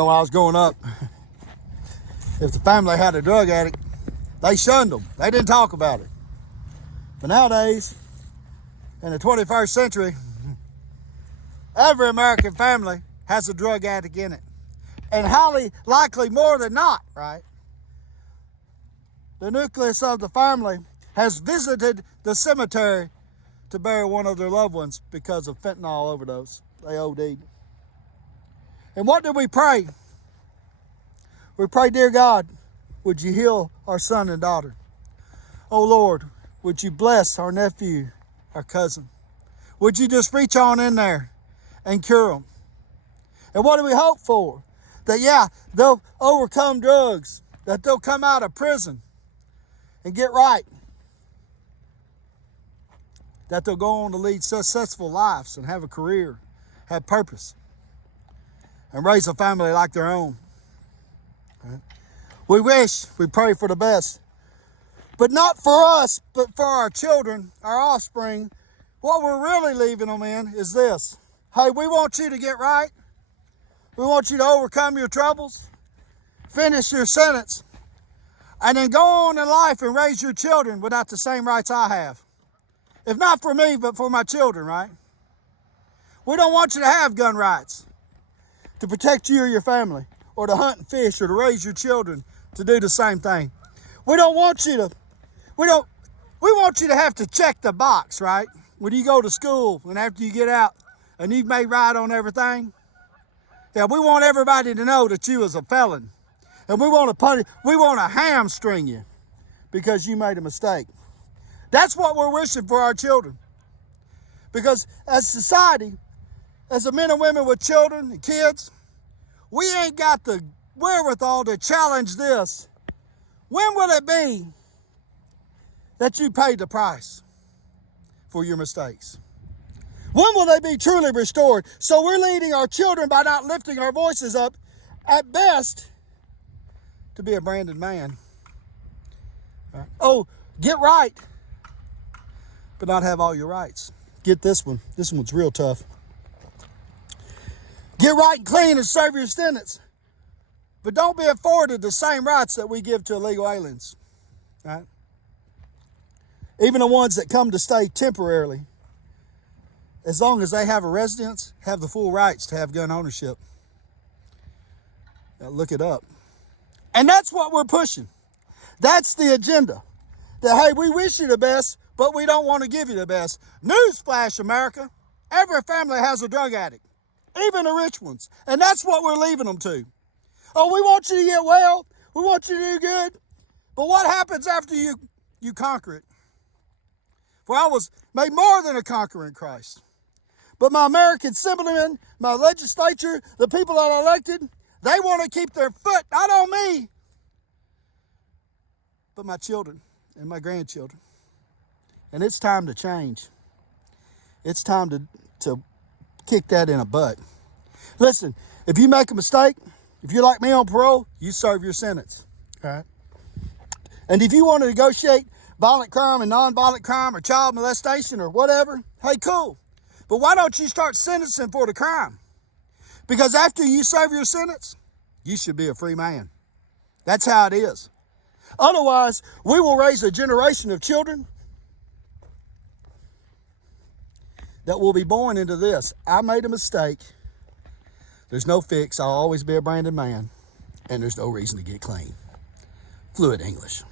When I was growing up, if the family had a drug addict, they shunned them. They didn't talk about it. But nowadays, in the 21st century, every American family has a drug addict in it. And highly likely, more than not, right? The nucleus of the family has visited the cemetery to bury one of their loved ones because of fentanyl overdose. They OD'd. And what do we pray? We pray, dear God, would you heal our son and daughter? Oh Lord, would you bless our nephew, our cousin? Would you just reach on in there and cure them? And what do we hope for? That, they'll overcome drugs, that they'll come out of prison and get right, that they'll go on to lead successful lives and have a career, have purpose, and raise a family like their own. Right? We pray for the best, but not for us, but for our children, our offspring. What we're really leaving them in is this. Hey, we want you to get right. We want you to overcome your troubles, finish your sentence, and then go on in life and raise your children without the same rights I have. If not for me, but for my children, right? We don't want you to have gun rights to protect you or your family, or to hunt and fish, or to raise your children to do the same thing. We want you to have to check the box, right? When you go to school and after you get out and you've made right on everything. Yeah, we want everybody to know that you was a felon. And we want to hamstring you because you made a mistake. That's what we're wishing for our children. Because as society, as the men and women with children and kids, we ain't got the wherewithal to challenge this. When will it be that you paid the price for your mistakes? When will they be truly restored? So we're leading our children by not lifting our voices up, at best, to be a branded man. Right? Oh, get right, but not have all your rights. Get this one. This one's real tough. Get right and clean and serve your sentence, but don't be afforded the same rights that we give to illegal aliens. Right? Even the ones that come to stay temporarily, as long as they have a residence, have the full rights to have gun ownership. Now look it up. And that's what we're pushing. That's the agenda. That, hey, we wish you the best, but we don't want to give you the best. Newsflash, America. Every family has a drug addict, even the rich ones. And that's what we're leaving them to. Oh, we want you to get well. We want you to do good. But what happens after you conquer it? For I was made more than a conqueror in Christ. But my American Assemblymen, my legislature, the people that are elected, they want to keep their foot not on me, but my children and my grandchildren. And it's time to change. It's time to kick that in a butt. Listen, if you make a mistake, if you're like me on parole, you serve your sentence. All right? And if you want to negotiate violent crime and non-violent crime or child molestation or whatever, hey, cool. But why don't you start sentencing for the crime? Because after you serve your sentence, you should be a free man. That's how it is. Otherwise, we will raise a generation of children that will be born into this. I made a mistake. There's no fix. I'll always be a branded man. And there's no reason to get clean. Fluid English.